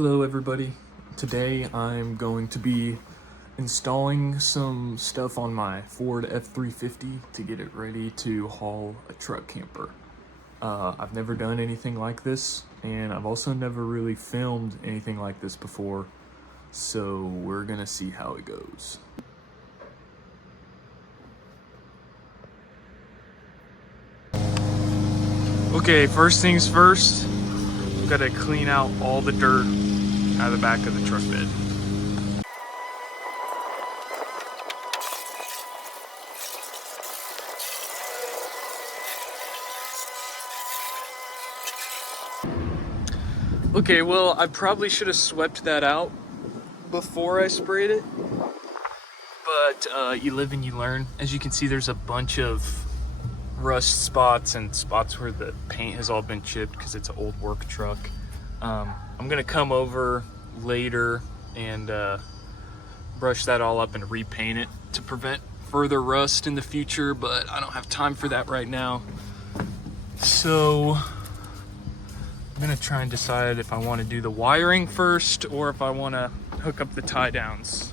Hello everybody. Today I'm going to be installing some stuff on my Ford F-350 to get it ready to haul a truck camper. I've never done anything like this, and I've also never really filmed anything like this before, so we're gonna see how it goes. Okay, first things first, we've got to clean out all the dirt out of the back of the truck bed. Okay, well, I probably should have swept that out before I sprayed it, but you live and you learn. As you can see, there's a bunch of rust spots and spots where the paint has all been chipped because it's an old work truck. I'm gonna come over later and brush that all up and repaint it to prevent further rust in the future, but I don't have time for that right now. So I'm gonna try and decide if I want to do the wiring first or if I want to hook up the tie downs.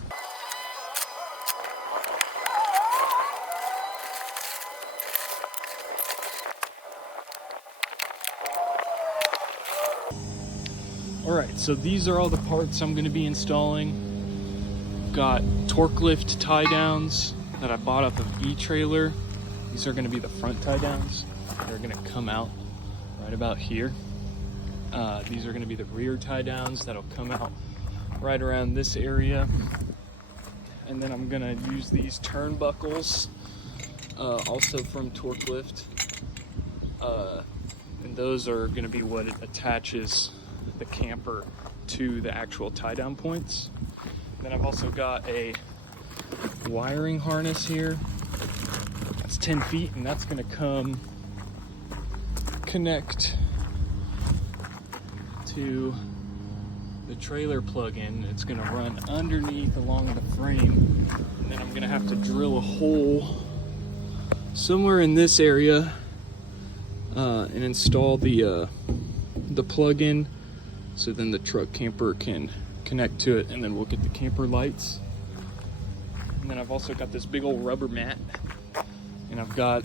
Alright, so these are all the parts I'm going to be installing. Got TORKLIFT tie downs that I bought off of E-Trailer. These are going to be the front tie downs. They're going to come out right about here. These are going to be the rear tie downs that'll come out right around this area. And then I'm going to use these turnbuckles, also from TORKLIFT. And those are going to be what it attaches the camper to the actual tie down points. Then I've also got a wiring harness here. That's 10 feet, and that's going to connect to the trailer plug-in. It's going to run underneath along the frame, and then I'm going to have to drill a hole somewhere in this area and install the plug-in, so then the truck camper can connect to it, and then we'll get the camper lights. And then I've also got this big old rubber mat, and I've got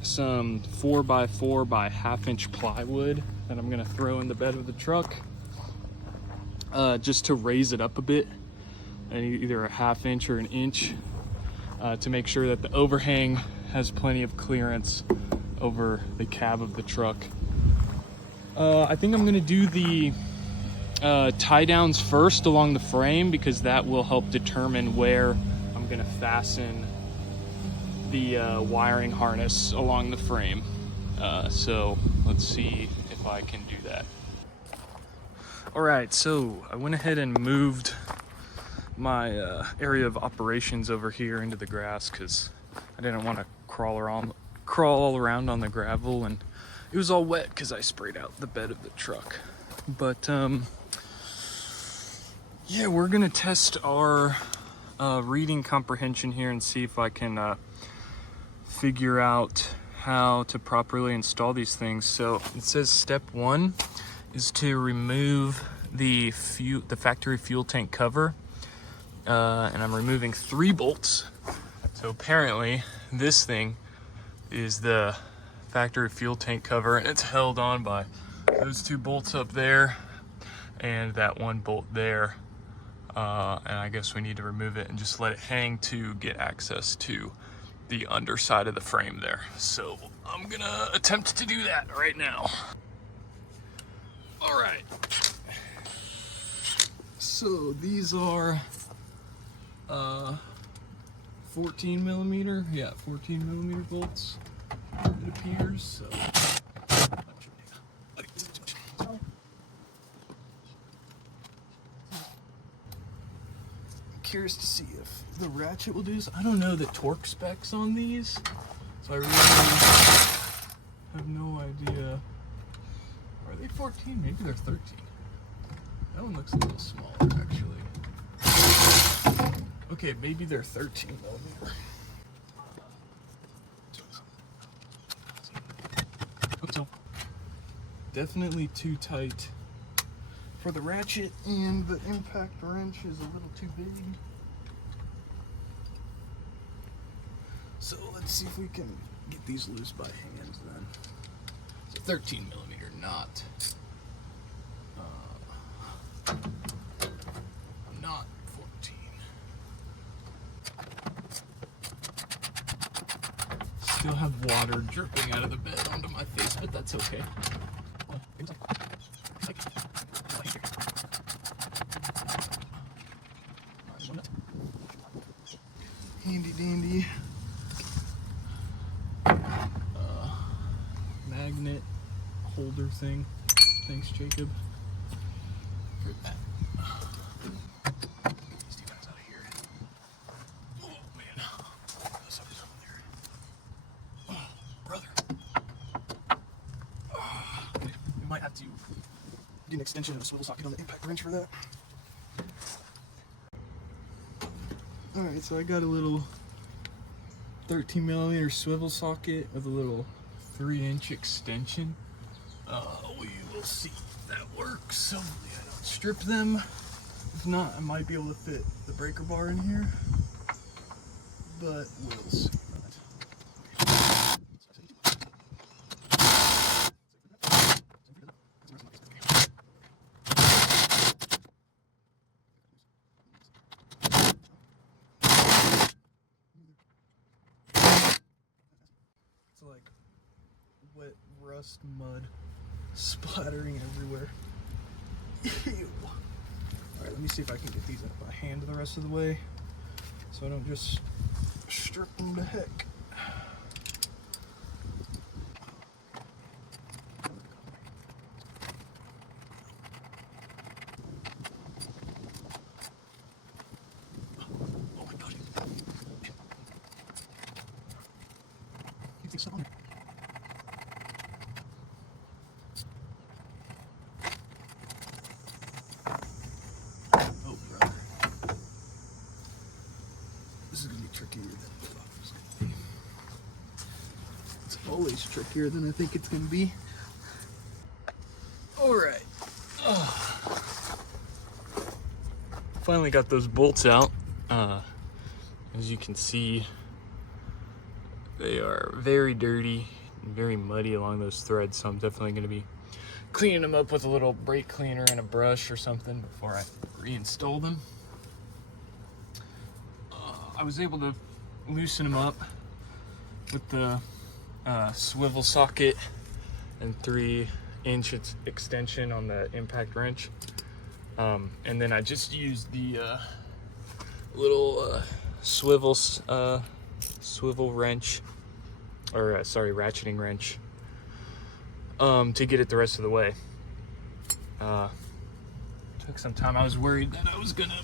some 4x4 by 1/2 inch plywood that I'm gonna throw in the bed of the truck just to raise it up a bit, and either a 1/2 inch or an inch to make sure that the overhang has plenty of clearance over the cab of the truck. I think I'm gonna do the tie downs first along the frame, because that will help determine where I'm gonna fasten the wiring harness along the frame. So let's see if I can do that. All right, so I went ahead and moved my area of operations over here into the grass because I didn't want to crawl around on the gravel, and it was all wet because I sprayed out the bed of the truck. But yeah, we're gonna test our reading comprehension here and see if I can figure out how to properly install these things. So it says step 1 is to remove the factory fuel tank cover, and I'm removing 3 bolts. So apparently this thing is the factory fuel tank cover, and it's held on by those 2 bolts up there and that 1 bolt there, and I guess we need to remove it and just let it hang to get access to the underside of the frame there. So I'm gonna attempt to do that right now. All right, so these are 14 millimeter bolts, it appears. So I'm curious to see if the ratchet will do this. I don't know the torque specs on these, so I really have no idea. Are they 14? Maybe they're 13. That one looks a little smaller, actually. Okay, maybe they're 13 millimeter. Definitely too tight for the ratchet, and the impact wrench is a little too big. So let's see if we can get these loose by hand then. It's a 13 millimeter knot. Not 14. Still have water dripping out of the bed onto my face, but that's okay. Handy dandy magnet holder thing. Thanks, Jacob. For that. Steven's out of here. Oh man, there's something there. Oh, brother. We might have to do an extension of the swivel socket on the impact wrench for that. Alright, so I got a little 13 millimeter swivel socket with a little 3-inch extension. We will see if that works. Hopefully I don't strip them. If not, I might be able to fit the breaker bar in here, but we'll see. It's like wet rust mud splattering everywhere. Ew. Alright, let me see if I can get these out by hand the rest of the way so I don't just strip them to heck. Oh my gosh. Keep stuff on there. Trickier than I thought it was going to be. It's always trickier than I think it's going to be. Alright. Finally got those bolts out. As you can see, they are very dirty and very muddy along those threads, so I'm definitely going to be cleaning them up with a little brake cleaner and a brush or something before I reinstall them. I was able to loosen them up with the swivel socket and 3-inch extension on the impact wrench. And then I just used the little swivel wrench, or ratcheting wrench, to get it the rest of the way. Took some time. I was worried that I was gonna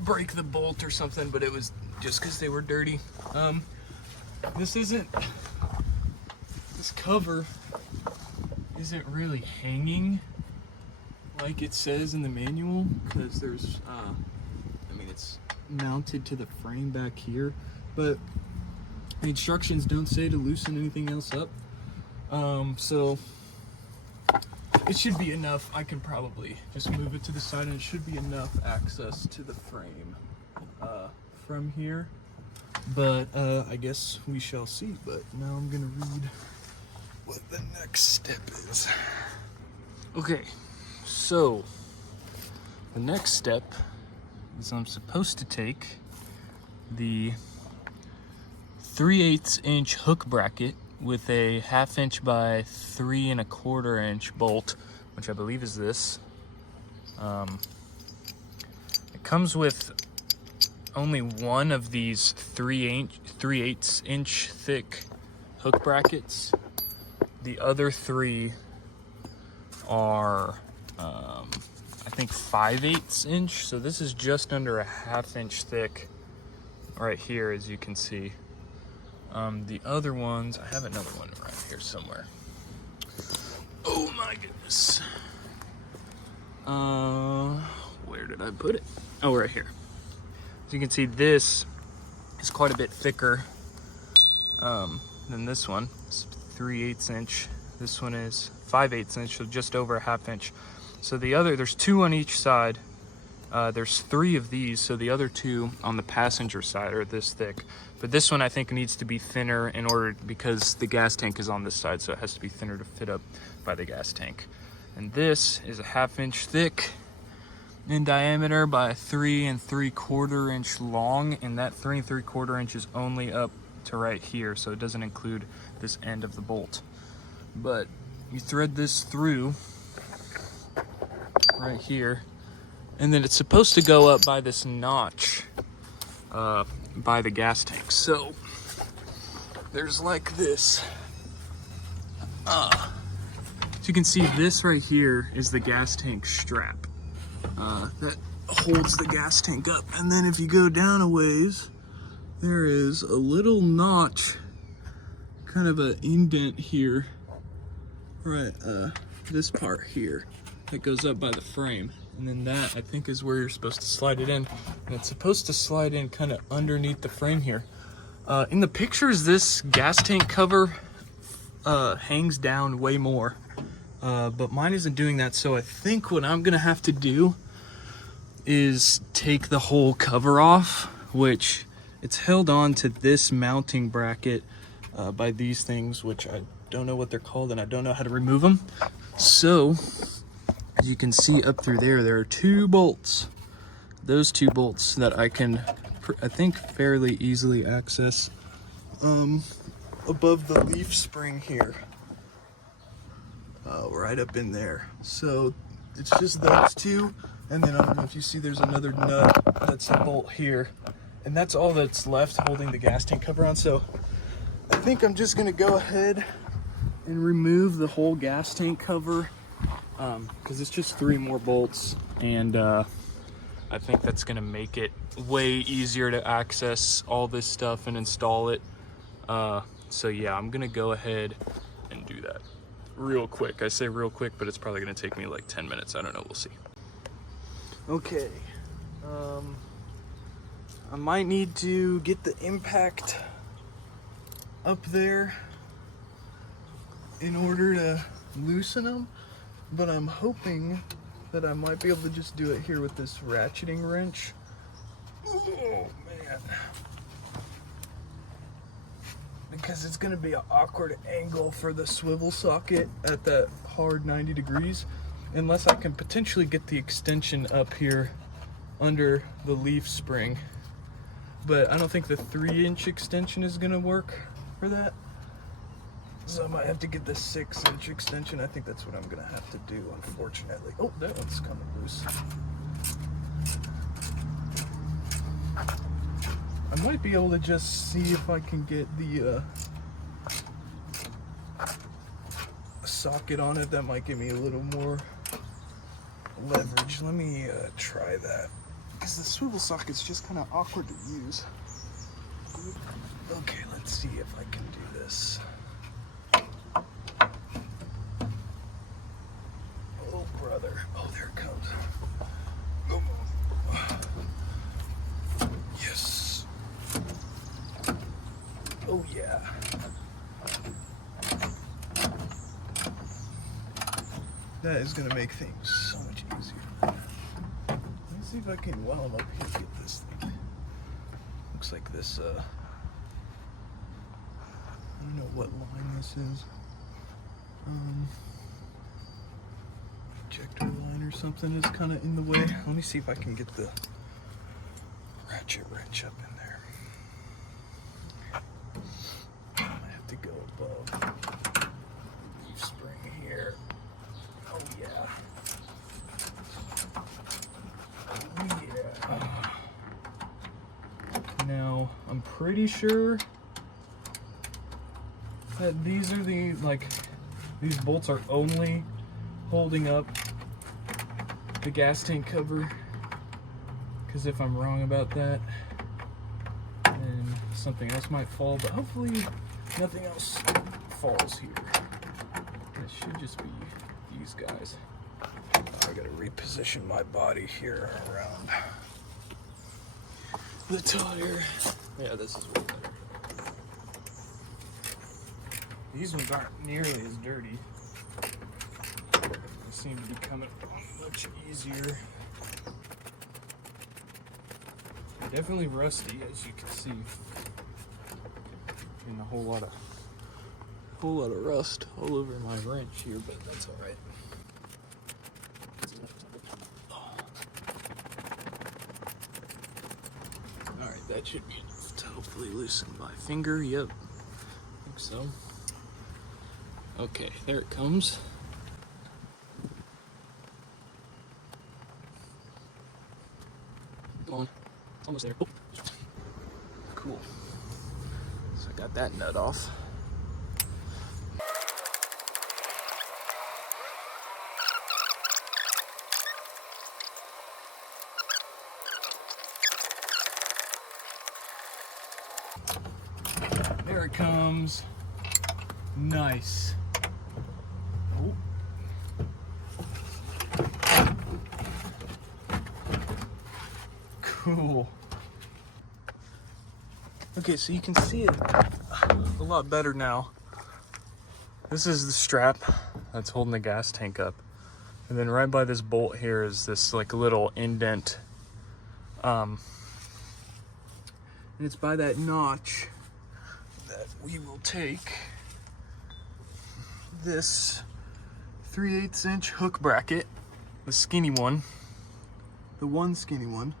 break the bolt or something, but it was just because they were dirty. This cover isn't really hanging like it says in the manual, because there's it's mounted to the frame back here, but the instructions don't say to loosen anything else up. So it should be enough. I can probably just move it to the side and it should be enough access to the frame from here, but I guess we shall see. But now I'm gonna read what the next step is. Okay, so the next step is I'm supposed to take the 3/8 inch hook bracket with a 1/2 inch by 3 1/4 inch bolt, which I believe is this. It comes with only one of these 3/8 inch thick hook brackets. The other 3 are, I think 5/8 inch. So this is just under a 1/2 inch thick right here, as you can see. The other ones, I have another one right here somewhere. Oh my goodness. Where did I put it? Oh, right here. As you can see, this is quite a bit thicker than this one. It's 3/8 inch. This one is 5/8 inch, so just over a 1/2 inch. So there's 2 on each side. There's 3 of these, so the other 2 on the passenger side are this thick. But this one I think needs to be thinner in order, because the gas tank is on this side, so it has to be thinner to fit up by the gas tank. And this is a 1/2 inch thick in diameter by 3 3/4 inch long, and that 3 3/4 inch is only up to right here, so it doesn't include this end of the bolt. But you thread this through right here, and then it's supposed to go up by this notch by the gas tank. So there's like this. So you can see this right here is the gas tank strap that holds the gas tank up. And then if you go down a ways, there is a little notch, kind of an indent here, right, this part here, that goes up by the frame. And then that, I think, is where you're supposed to slide it in. And it's supposed to slide in kind of underneath the frame here. In the pictures, this gas tank cover hangs down way more. But mine isn't doing that, so I think what I'm gonna have to do is take the whole cover off, which it's held on to this mounting bracket by these things, which I don't know what they're called and I don't know how to remove them. So as you can see up through there are 2 bolts. Those 2 bolts that I can, I think, fairly easily access above the leaf spring here. Right up in there. So it's just those 2, and then I don't know if you see there's another nut that's a bolt here, and that's all that's left holding the gas tank cover on. So I think I'm just gonna go ahead and remove the whole gas tank cover, because it's just 3 more bolts, and I think that's gonna make it way easier to access all this stuff and install it. So yeah, I'm gonna go ahead and do that real quick. I say real quick, but it's probably gonna take me like 10 minutes. I don't know, we'll see. Okay, I might need to get the impact up there in order to loosen them, but I'm hoping that I might be able to just do it here with this ratcheting wrench. Oh man. Because it's gonna be an awkward angle for the swivel socket at that hard 90 degrees, unless I can potentially get the extension up here under the leaf spring. But I don't think the 3-inch extension is gonna work for that. So I might have to get the 6-inch extension. I think that's what I'm gonna have to do, unfortunately. Oh, that one's coming loose. I might be able to just see if I can get the socket on it. That might give me a little more leverage. Let me try that, because the swivel socket's just kind of awkward to use. Okay, let's see if I can do this. Oh, brother. Oh, there it comes. Oh. Yes. Oh, yeah. That is going to make things so much easier. Let me see if I can, while I'm up here, get this thing. Looks like this, I don't know what line this is. Ejector line or something is kind of in the way. Let me see if I can get the ratchet wrench up in there. I have to go above the leaf spring here. Oh yeah. Oh yeah. Now, I'm pretty sure that these are the, like, these bolts are only holding up the gas tank cover, because if I'm wrong about that, then something else might fall, but hopefully nothing else falls here. It should just be these guys. I gotta reposition my body here around the tire. Yeah, this is way better. These ones aren't nearly as dirty. They seem to be coming from much easier. Definitely rusty, as you can see, and a whole lot of rust all over my wrench here, but that's all right. All right, that should be enough to hopefully loosen my finger. Yep, I think so. Okay, there it comes. Come on, it's almost there. Oh. Cool. So I got that nut off. There it comes. Nice. Oh. Cool. Okay, so you can see it a lot better now. This is the strap that's holding the gas tank up. And then right by this bolt here is this like little indent. And it's by that notch that we will take this 3/8 inch hook bracket, the skinny one, the one skinny one,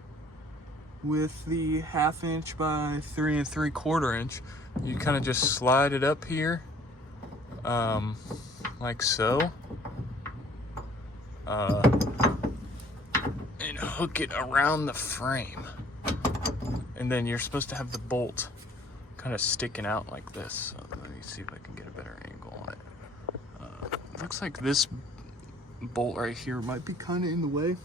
with the 1/2 inch by 3 3/4 inch. You kind of just slide it up here, like so, and hook it around the frame. And then you're supposed to have the bolt kind of sticking out like this. So let me see if I can get a better angle on it. Looks like this bolt right here might be kind of in the way.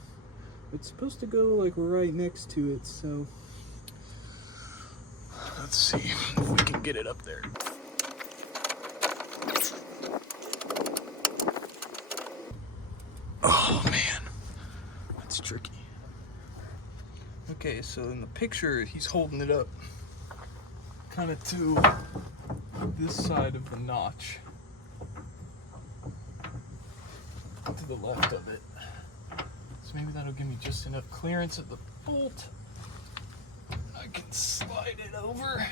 It's supposed to go like right next to it, so let's see if we can get it up there. Oh man, that's tricky. Okay, so in the picture, he's holding it up kind of to this side of the notch, to the left of it. So maybe that'll give me just enough clearance of the bolt. I can slide it over.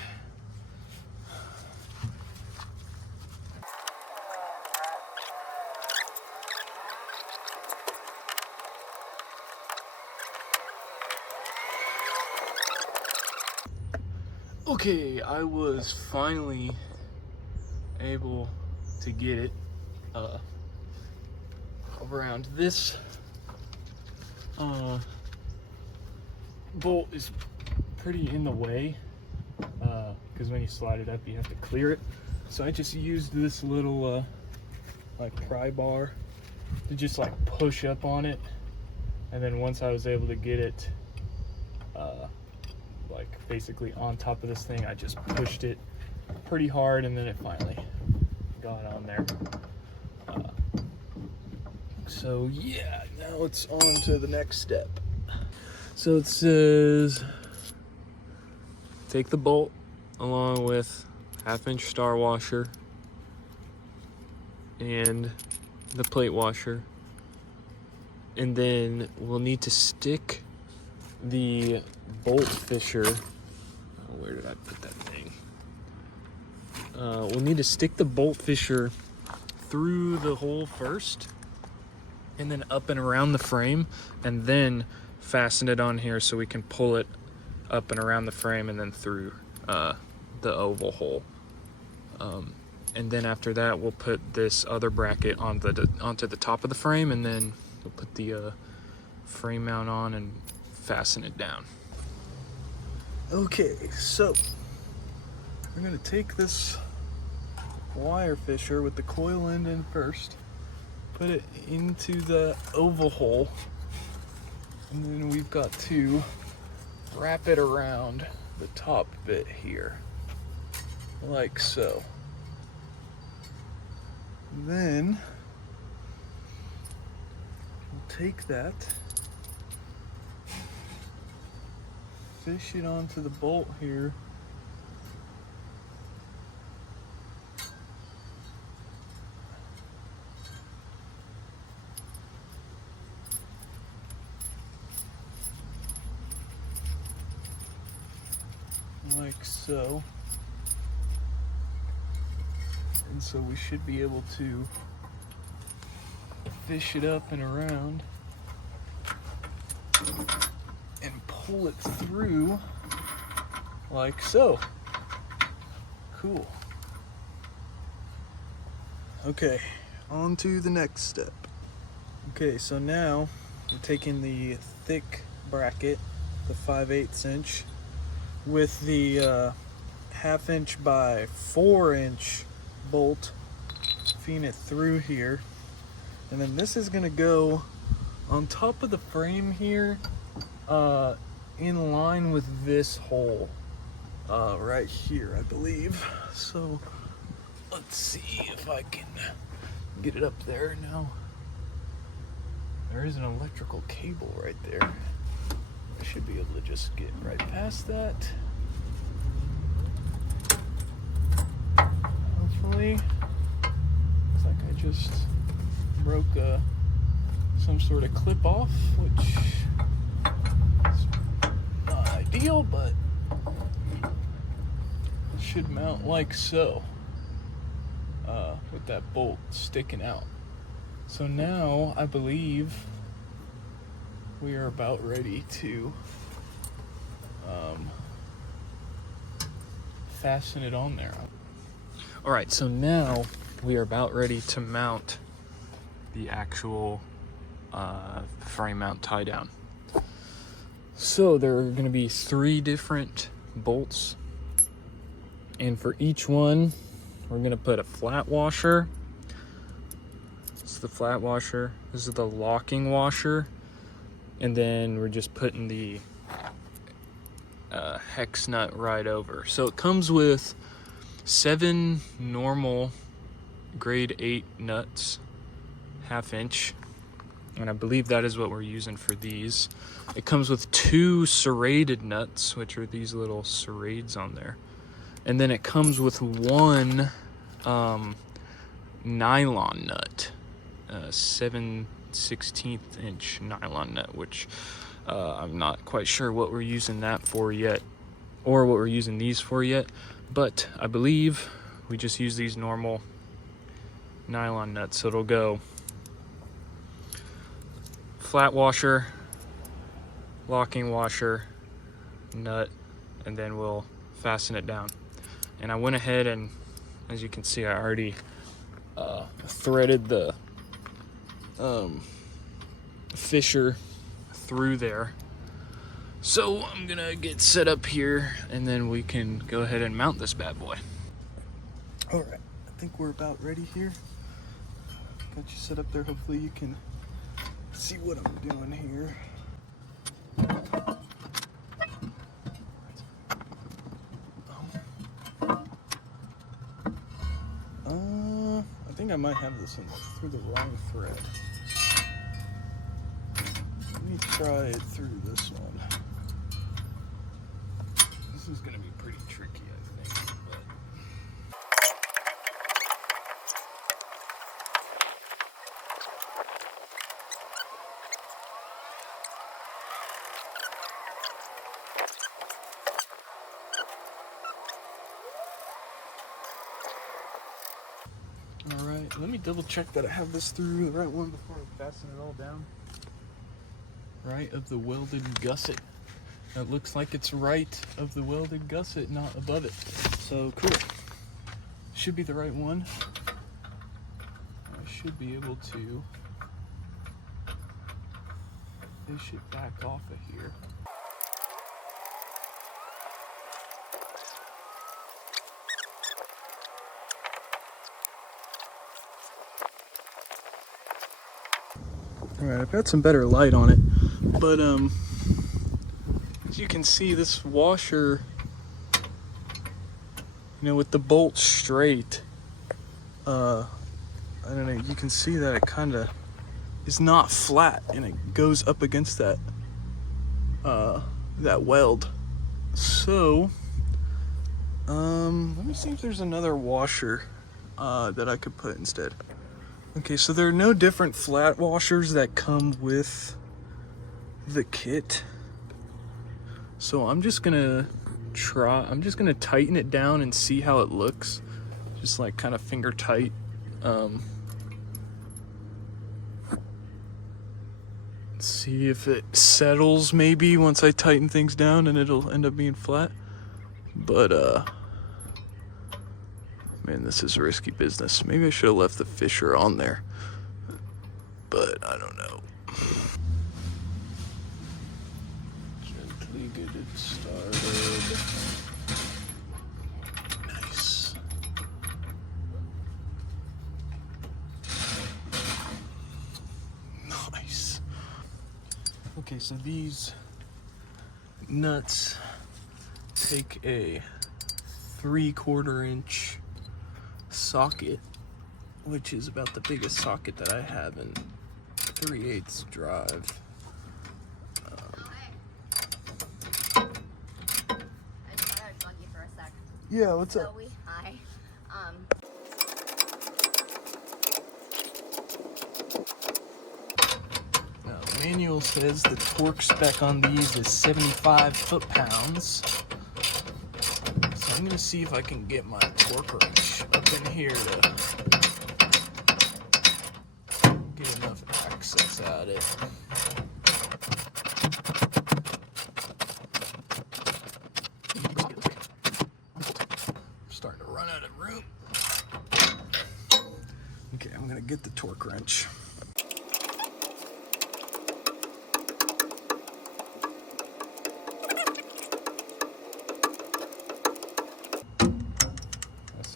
Okay, I was finally able to get it around this. Bolt is pretty in the way because when you slide it up you have to clear it. So I just used this little like pry bar to just like push up on it, and then once I was able to get it like basically on top of this thing, I just pushed it pretty hard, and then it finally got on there. So yeah, now it's on to the next step. So it says take the bolt along with 1/2 inch star washer and the plate washer, and then we'll need to stick the bolt fisher. Oh, where did I put that thing? We'll need to stick the bolt fisher through the hole first, and then up and around the frame, and then fasten it on here so we can pull it up and around the frame and then through the oval hole. And then after that, we'll put this other bracket onto the top of the frame, and then we'll put the frame mount on and fasten it down. Okay, so we're gonna take this wire fisher with the coil end in first, put it into the oval hole, and then we've got to wrap it around the top bit here, like so. Then we'll take that, fish it onto the bolt here, like so. And so we should be able to fish it up and around and pull it through like so. Cool. Okay, on to the next step. Okay, so now I'm taking the thick bracket, the 5/8 inch, with the 1/2 inch by 4 inch bolt, feeding it through here. And then this is gonna go on top of the frame here, in line with this hole, right here, I believe. So let's see if I can get it up there now. There is an electrical cable right there. I should be able to just get right past that. Hopefully. Looks like I just broke some sort of clip off, which is not ideal, but it should mount like so, with that bolt sticking out. So now I believe we are about ready to fasten it on there. All right, so now we are about ready to mount the actual frame mount tie down. So there are going to be 3 different bolts, and for each one we're going to put a flat washer. This is the flat washer, this is the locking washer, and then we're just putting the hex nut right over. So it comes with 7 normal grade 8 nuts, 1/2 inch, and I believe that is what we're using for these. It comes with 2 serrated nuts, which are these little serrades on there, and then it comes with 1 nylon nut, 7/16 inch nylon nut, which I'm not quite sure what we're using that for yet, or what we're using these for yet, but I believe we just use these normal nylon nuts. So it'll go flat washer, locking washer, nut, and then we'll fasten it down. And I went ahead and, as you can see, I already threaded the fisher through there. So I'm gonna get set up here and then we can go ahead and mount this bad boy. All right, I think we're about ready here. Got you set up there. Hopefully you can see what I'm doing here. I think I might have this through the wrong thread. Let me try it through this one. This is gonna be pretty tricky, I think. All right, let me double check that I have this through the right one before I fasten it all down. Right of the welded gusset. It looks like it's right of the welded gusset, not above it. So cool. Should be the right one. I should be able to fish it back off of here. All right, I've got some better light on it, but as you can see, this washer, you know, with the bolt straight, I don't know, you can see that it kind of is not flat and it goes up against that that weld. So let me see if there's another washer that I could put instead. Okay, so there are no different flat washers that come with the kit. So I'm just gonna I'm just gonna tighten it down and see how it looks. Just like kind of finger tight. See if it settles maybe once I tighten things down, and it'll end up being flat. But man, this is risky business. Maybe I should have left the fisher on there, but I don't know. Gently get it started. Nice. Nice. Okay, so these nuts take a 3/4 inch socket, which is about the biggest socket that I have, in 3/8 drive. I just thought I'd bug you for a sec. Yeah, what's up? Zoe, hi. Now, the manual says the torque spec on these is 75 foot-pounds. So I'm gonna see if I can get my torque wrench up in here to get enough access at it. I'm starting to run out of room. Okay, I'm gonna get the torque wrench.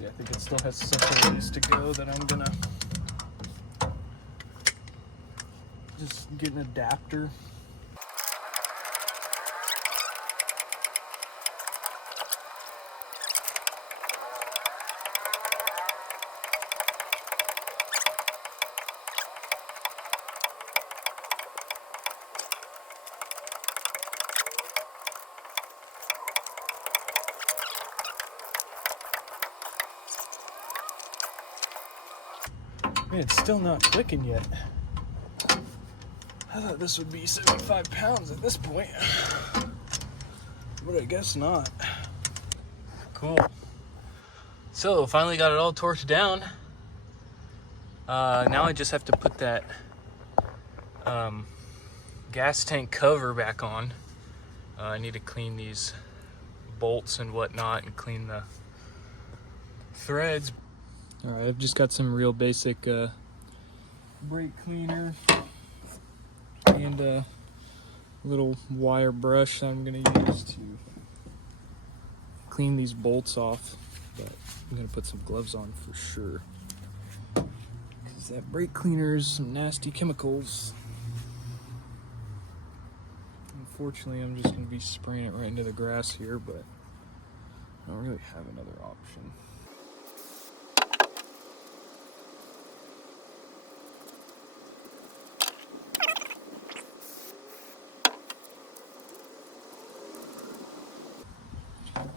I think it still has some ways to go that I'm gonna just get an adapter. Man, it's still not clicking yet. I thought this would be 75 pounds at this point, but I guess not. Cool. So, finally got it all torqued down. Now I just have to put that gas tank cover back on. I need to clean these bolts and whatnot and clean the threads. All right, I've just got some real basic brake cleaner and a little wire brush that I'm gonna use to clean these bolts off, but I'm gonna put some gloves on for sure, because that brake cleaner is some nasty chemicals. Unfortunately, I'm just gonna be spraying it right into the grass here, but I don't really have another option.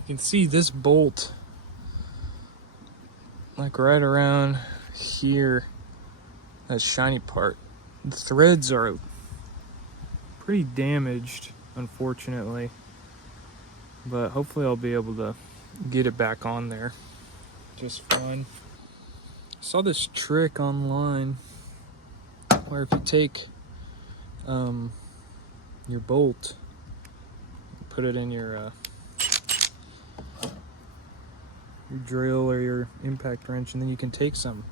You can see this bolt, like right around here, that shiny part. The threads are pretty damaged, unfortunately, but hopefully I'll be able to get it back on there just fine. I saw this trick online where if you take your bolt, put it in your drill or your impact wrench, and then you can take some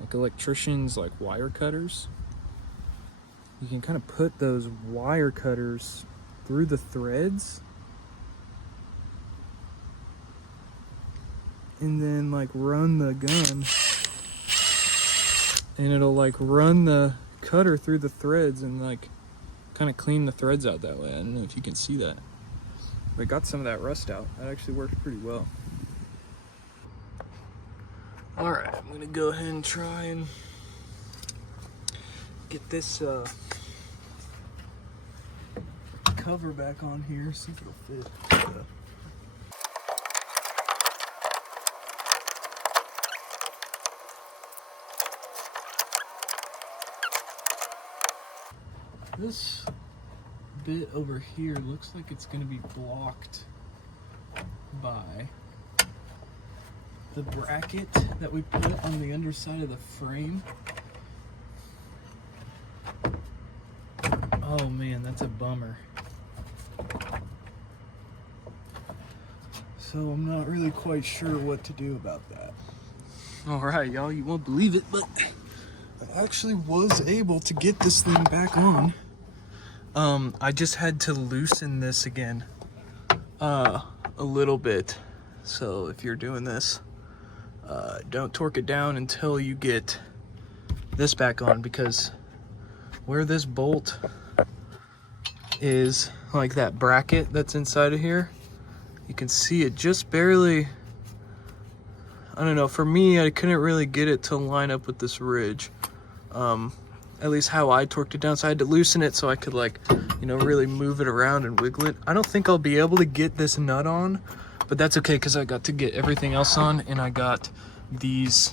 like electricians like wire cutters. You can kind of put those wire cutters through the threads and then like run the gun, and it'll like run the cutter through the threads and like kind of clean the threads out that way. I don't know if you can see that, but it got some of that rust out. That actually worked pretty well. All right, I'm gonna go ahead and try and get this cover back on here, see if it'll fit. This bit over here looks like it's gonna be blocked by the bracket that we put on the underside of the frame. Oh man, that's a bummer. So I'm not really quite sure what to do about that. All right, y'all, you won't believe it, but I actually was able to get this thing back on. I just had to loosen this again a little bit. So if you're doing this, don't torque it down until you get this back on, because where this bolt is, like that bracket that's inside of here, you can see it just barely, I don't know, for me, I couldn't really get it to line up with this ridge. At least how I torqued it down, so I had to loosen it so I could, like, you know, really move it around and wiggle it. I don't think I'll be able to get this nut on, but that's okay, because I got to get everything else on, and I got these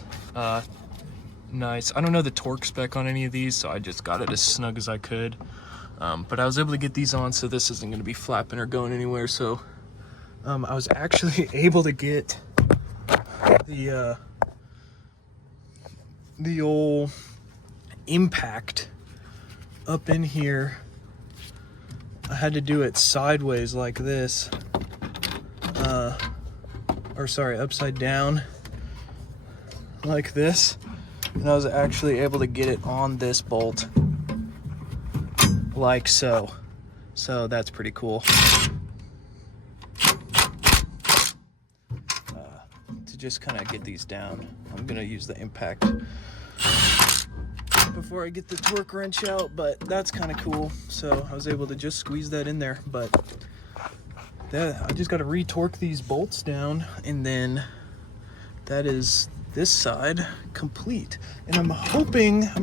nice, I don't know the torque spec on any of these, so I just got it as snug as I could. But I was able to get these on, so this isn't going to be flapping or going anywhere. So I was actually able to get the old impact up in here. I had to do it sideways like this, or sorry, upside down like this, and I was actually able to get it on this bolt like so. So that's pretty cool. To just kind of get these down, I'm gonna use the impact before I get the torque wrench out, but that's kind of cool. So I was able to just squeeze that in there, but I just got to re-torque these bolts down, and then that is this side complete. And I'm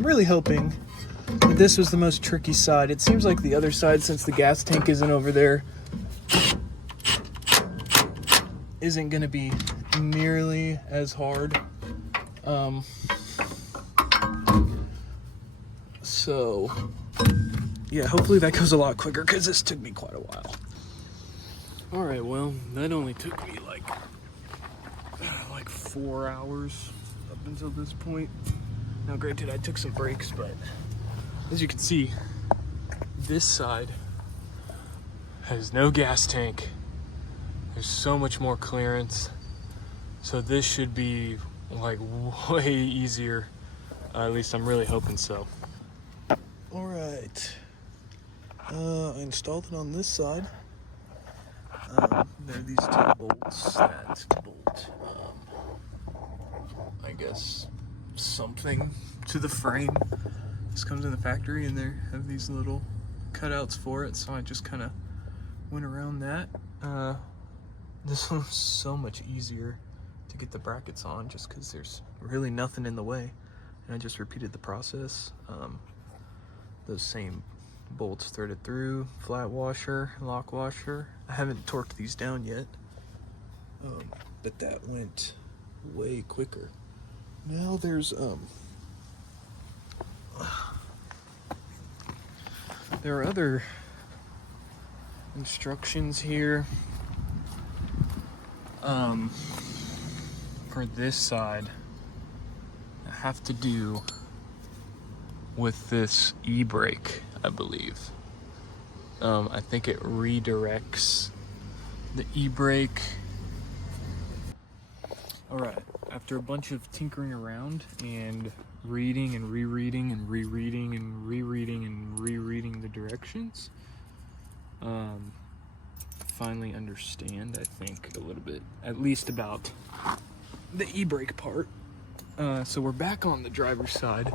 really hoping that this was the most tricky side. It seems like the other side, since the gas tank isn't over there, isn't gonna be nearly as hard. So yeah, hopefully that goes a lot quicker, because this took me quite a while. All right, well, that only took me like 4 hours up until this point. Now granted, I took some breaks, but as you can see, this side has no gas tank. There's so much more clearance. So this should be like way easier. At least I'm really hoping so. All right, I installed it on this side. There are these two bolts that bolt, I guess, something to the frame. This comes in the factory, and they have these little cutouts for it, so I just kind of went around that. This one's so much easier to get the brackets on, just because there's really nothing in the way, and I just repeated the process. Those same bolts threaded through, flat washer, lock washer. I haven't torqued these down yet, but that went way quicker. Now there's there are other instructions here for this side that have to do with this e-brake, I believe. I think it redirects the e-brake. All right, after a bunch of tinkering around and reading and rereading and rereading and rereading and rereading the directions, finally understand, I think, a little bit, at least about the e-brake part. So we're back on the driver's side,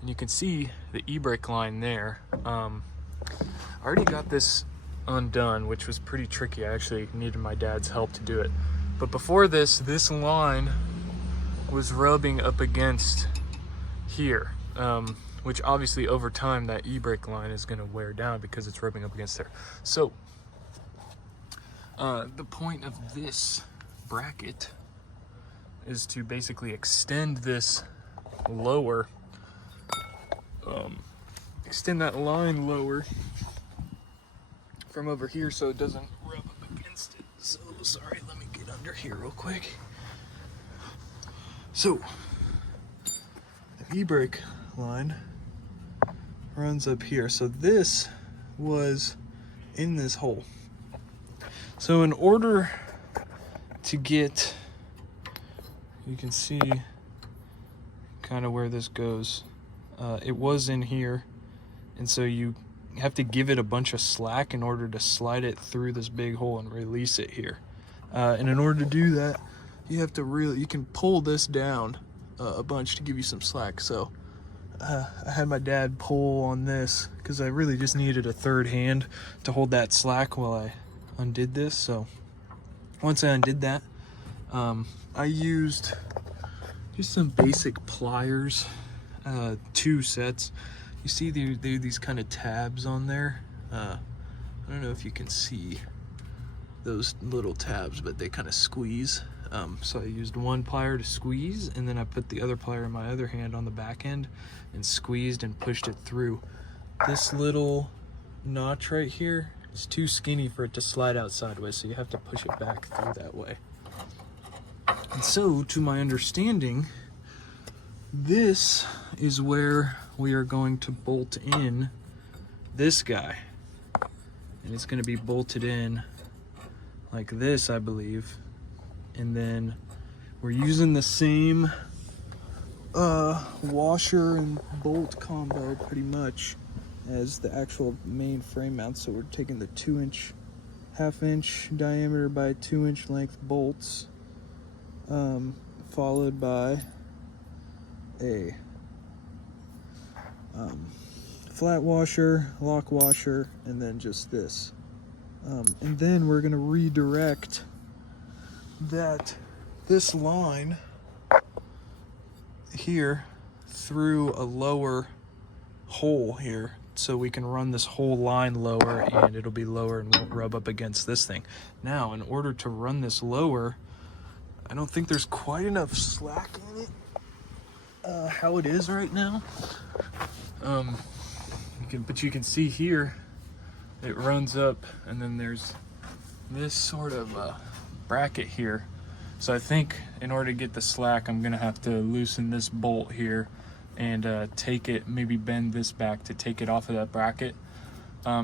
and you can see the e-brake line there. I already got this undone, which was pretty tricky. I actually needed my dad's help to do it. But before this line was rubbing up against here, which obviously over time that e-brake line is going to wear down because it's rubbing up against there. So the point of this bracket is to basically extend this lower, extend that line lower from over here so it doesn't rub up against it. So sorry, let me get under here real quick. So, the e-brake line runs up here. So this was in this hole. So in order to get, you can see kind of where this goes. It was in here, and so you have to give it a bunch of slack in order to slide it through this big hole and release it here. And in order to do that, you have to you can pull this down a bunch to give you some slack. So I had my dad pull on this because I really just needed a third hand to hold that slack while I undid this. So once I undid that, I used just some basic pliers, 2 sets. You see these kind of tabs on there. I don't know if you can see those little tabs, but they kind of squeeze. So I used one plier to squeeze, and then I put the other plier in my other hand on the back end and squeezed and pushed it through. This little notch right here is too skinny for it to slide out sideways, so you have to push it back through that way. And so, to my understanding, this is where we are going to bolt in this guy. And it's going to be bolted in like this, I believe. And then we're using the same washer and bolt combo pretty much as the actual main frame mount. So we're taking the 2-inch, 1/2-inch diameter by 2-inch length bolts, followed by a flat washer, lock washer, and then just this. And then we're gonna redirect this line here through a lower hole here, so we can run this whole line lower, and it'll be lower and won't rub up against this thing. Now, in order to run this lower, I don't think there's quite enough slack in it how it is right now. But you can see here it runs up, and then there's this sort of bracket here. So I think in order to get the slack, I'm gonna have to loosen this bolt here and take it, maybe bend this back to take it off of that bracket,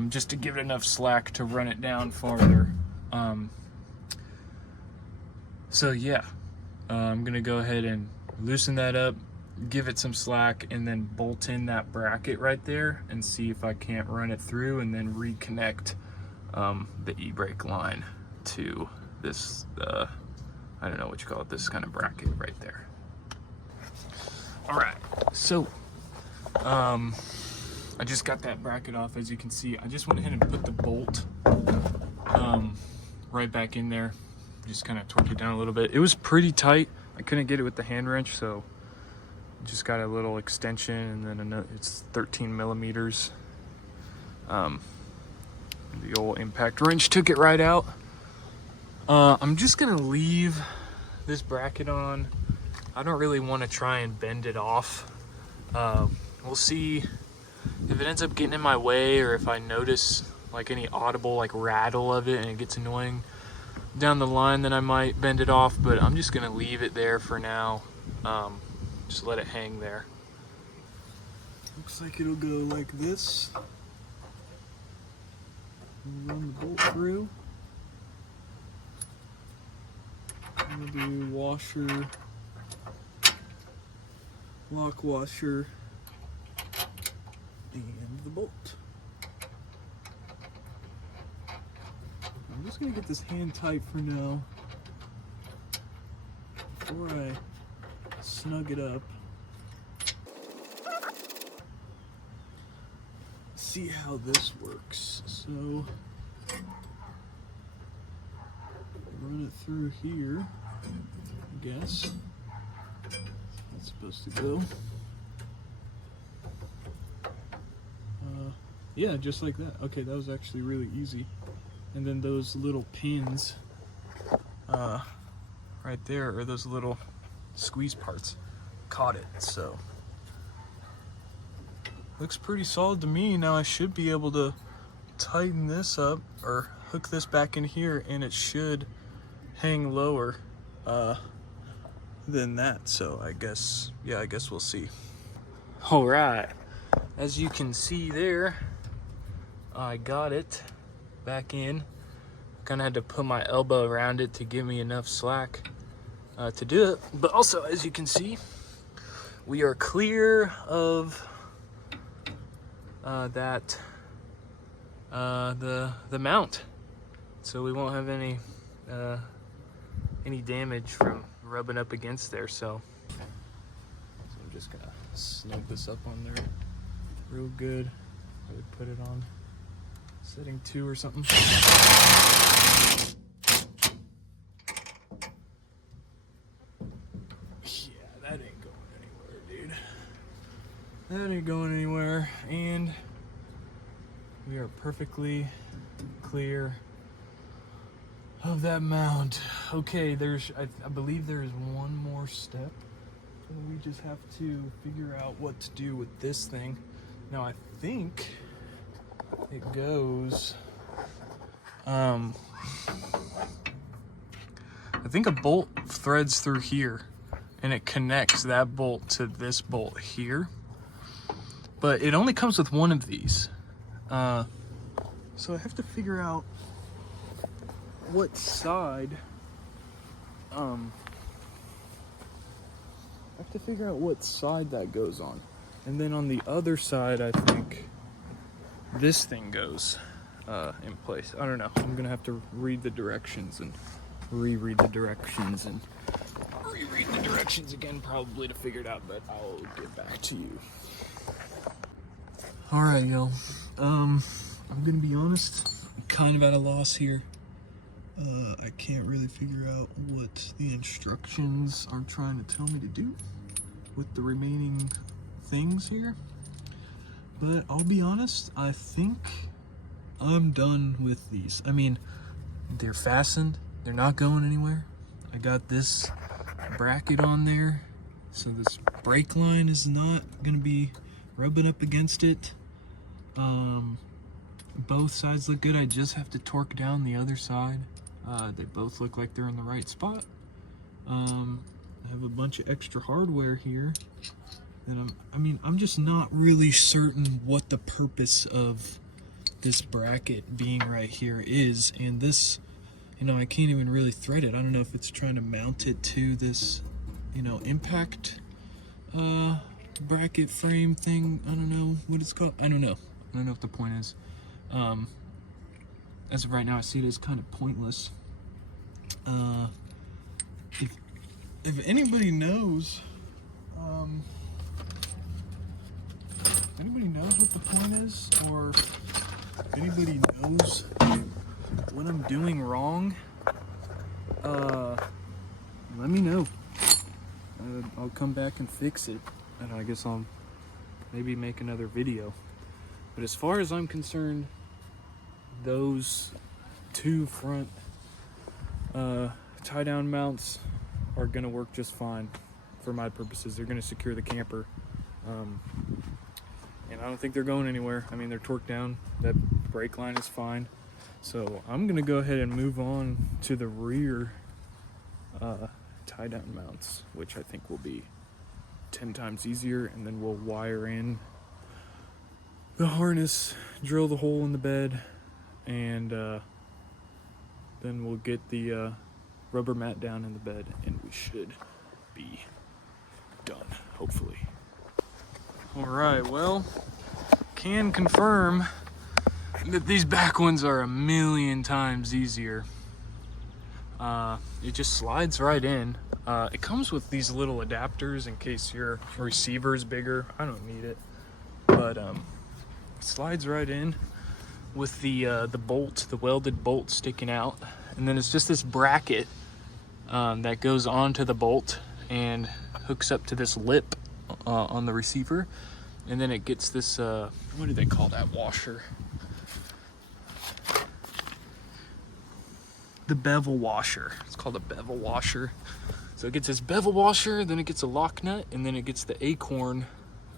just to give it enough slack to run it down farther. So yeah, I'm gonna go ahead and loosen that up, give it some slack, and then bolt in that bracket right there and see if I can't run it through, and then reconnect the e-brake line to this, I don't know what you call it, this kind of bracket right there. All right, so I just got that bracket off. As you can see, I just went ahead and put the bolt right back in there, just kind of torqued it down a little bit. It was pretty tight. I couldn't get it with the hand wrench, so just got a little extension, and then another, it's 13 millimeters. The old impact wrench took it right out. I'm just gonna leave this bracket on. I don't really want to try and bend it off. We'll see if it ends up getting in my way, or if I notice like any audible like rattle of it and it gets annoying down the line, then I might bend it off, but I'm just gonna leave it there for now. Just let it hang there. Looks like it'll go like this. Run the bolt through. I'm gonna do washer, lock washer, and the bolt. I'm just gonna get this hand tight for now before I snug it up. See how this works. So run it through here, I guess. That's supposed to go. Yeah, just like that. Okay, that was actually really easy. And then those little pins right there, or those little squeeze parts, caught it. So looks pretty solid to me. Now I should be able to tighten this up or hook this back in here, and it should hang lower than that. So I guess we'll see. All right, as you can see there, I got it back in. Kind of had to put my elbow around it to give me enough slack to do it. But also, as you can see, we are clear of the mount, so we won't have any damage from rubbing up against there. So I'm just gonna snug this up on there real good. I would put it on setting 2 or something. Yeah, that ain't going anywhere, dude. That ain't going anywhere, and we are perfectly clear of that mount. Okay, I believe there is one more step. So we just have to figure out what to do with this thing. Now I think it goes, I think a bolt threads through here and it connects that bolt to this bolt here. But it only comes with one of these. So I have to figure out what side, that goes on. And then on the other side, I think this thing goes in place. I don't know. I'm gonna have to read the directions and reread the directions and reread the directions again probably to figure it out, but I'll get back to you. All right, y'all. I'm gonna be honest, I'm kind of at a loss here. I can't really figure out what the instructions are trying to tell me to do with the remaining things here. But I'll be honest, I think I'm done with these. I mean, they're fastened, they're not going anywhere. I got this bracket on there, so this brake line is not gonna be rubbing up against it. Both sides look good. I just have to torque down the other side. They both look like they're in the right spot. I have a bunch of extra hardware here. And I'm just not really certain what the purpose of this bracket being right here is. And this, I can't even really thread it. I don't know if it's trying to mount it to this, impact bracket frame thing. I don't know what it's called. I don't know what the point is. As of right now, I see it as kind of pointless. If anybody knows, what the point is, or if anybody knows what I'm doing wrong, let me know. I'll come back and fix it, and I guess I'll maybe make another video. But as far as I'm concerned, those 2 front tie-down mounts are gonna work just fine for my purposes. They're gonna secure the camper, and I don't think they're going anywhere. I mean, they're torqued down. That brake line is fine. So I'm gonna go ahead and move on to the rear tie-down mounts, which I think will be 10 times easier, and then we'll wire in the harness, drill the hole in the bed, and then we'll get the rubber mat down in the bed, and we should be done, hopefully. All right, well, can confirm that these back ones are a million times easier. It just slides right in. It comes with these little adapters in case your receiver is bigger. I don't need it, but it slides right in with the bolt, the welded bolt sticking out, and then it's just this bracket that goes onto the bolt and hooks up to this lip on the receiver, and then it gets this what do they call that washer? The bevel washer. It's called a bevel washer. So it gets this bevel washer, then it gets a lock nut, and then it gets the acorn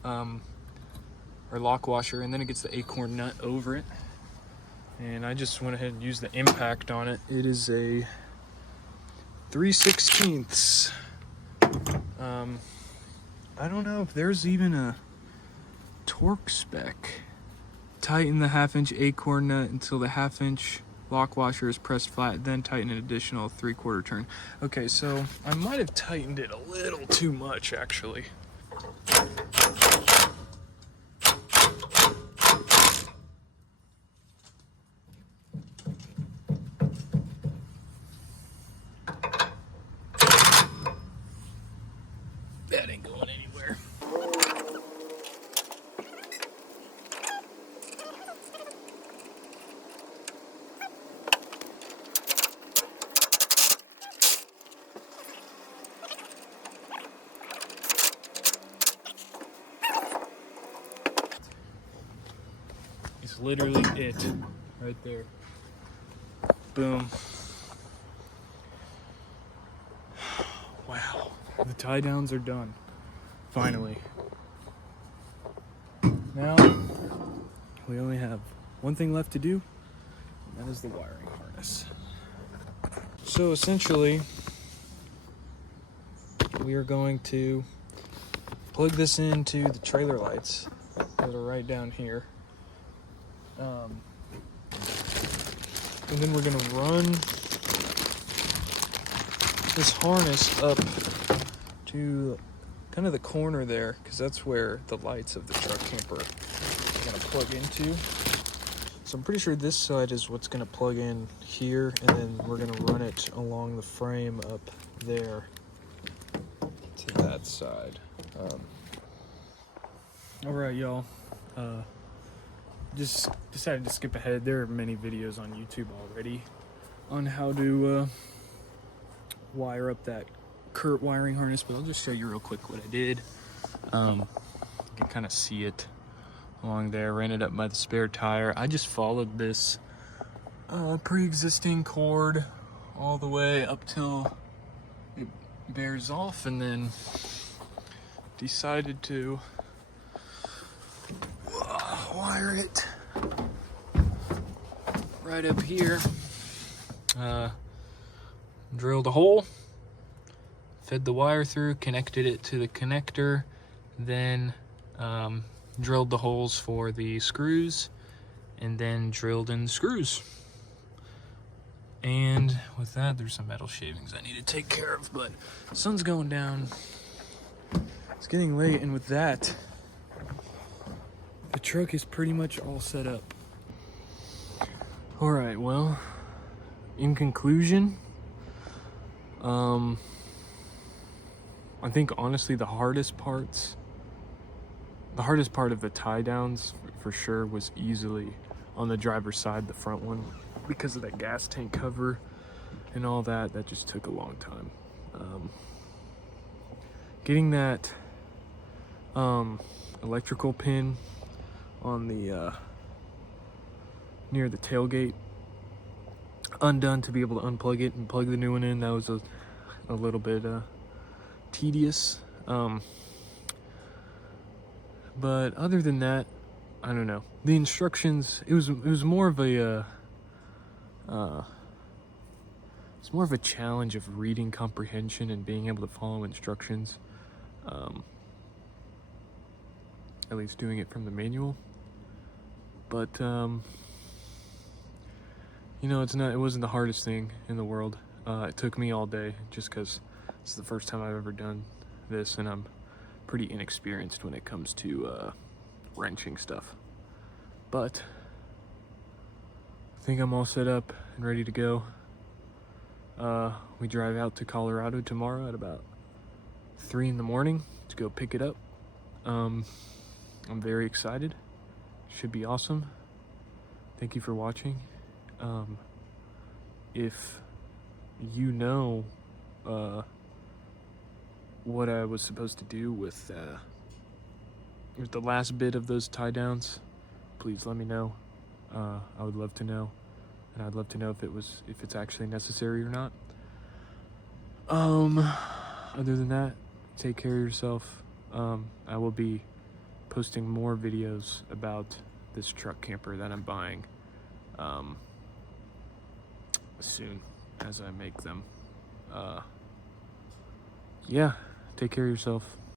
or lock washer, and then it gets the acorn nut over it. And I just went ahead and used the impact on it. It is a 3/16. I don't know if there's even a torque spec. Tighten the 1/2-inch acorn nut until the 1/2-inch lock washer is pressed flat, then tighten an additional 3/4 turn. Okay, so I might have tightened it a little too much, actually. That ain't going anywhere. It's literally it right there. Boom. Wow. The tie downs are done. Finally. Now we only have one thing left to do, and that is the wiring harness. So essentially, we are going to plug this into the trailer lights that are right down here. And then we're going to run this harness up to kind of the corner there, because that's where the lights of the truck camper are going to plug into. So I'm pretty sure this side is what's going to plug in here, and then we're going to run it along the frame up there to that side. All right, y'all. Just decided to skip ahead. There are many videos on YouTube already on how to wire up that Kurt wiring harness, but I'll just show you real quick what I did. You can kind of see it along there. Ran it up by the spare tire. I just followed this pre-existing cord all the way up till it bears off, and then decided to wire it right up here. Drilled a hole, fed the wire through, connected it to the connector, then drilled the holes for the screws, and then drilled in the screws. And with that, there's some metal shavings I need to take care of, but the sun's going down. It's getting late, and with that, the truck is pretty much all set up. All right, well, in conclusion, I think honestly the hardest part of the tie downs for sure was easily on the driver's side, the front one, because of that gas tank cover and all that. That just took a long time. Getting that electrical pin on the near the tailgate undone to be able to unplug it and plug the new one in, that was a little bit tedious. But other than that, I don't know. The instructions, it was more of a it's more of a challenge of reading comprehension and being able to follow instructions. At least doing it from the manual. But you know, it wasn't the hardest thing in the world. It took me all day just because it's the first time I've ever done this, and I'm pretty inexperienced when it comes to wrenching stuff. But I think I'm all set up and ready to go. We drive out to Colorado tomorrow at about 3 in the morning to go pick it up. I'm very excited. Should be awesome. Thank you for watching. If you know what I was supposed to do with the last bit of those tie downs, please let me know. I would love to know, and I'd love to know if it's actually necessary or not. Other than that, take care of yourself. I will be posting more videos about this truck camper that I'm buying soon as I make them. Yeah, take care of yourself.